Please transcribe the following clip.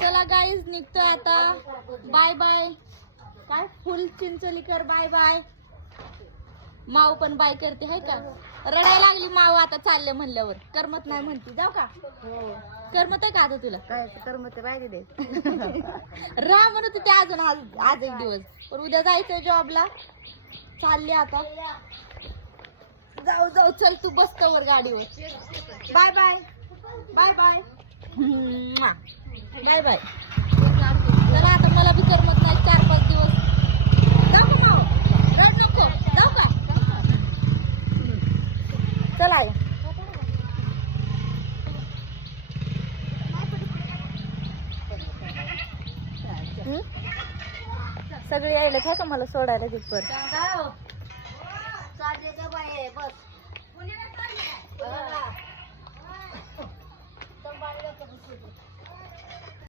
चला गाईज निघतो आता. Bye bye. काय फुल चिंचोलीकर बाय बाय. माऊ पण बाय करते हाय का. रडायला लागली माऊ आता चालले म्हणल्यावर. करमत नाही म्हणते. जाऊ का. करमत आहे का आता तुला. करमत पाहिजे दे. राह म्हणत होते अजून आज एक दिवस. पण उद्या जायचंय जॉबला. चालले आता. जाऊ जाऊ चल तू बसत वर गाडीवर. Bye bye. Bye bye. Bye bye. चला आता मला बी करमत नाही 4-5 दिवस. जाऊ का माऊ. रड नको. जाऊ का. चला सगळे यायला का मला सोडायला तिथपर. बस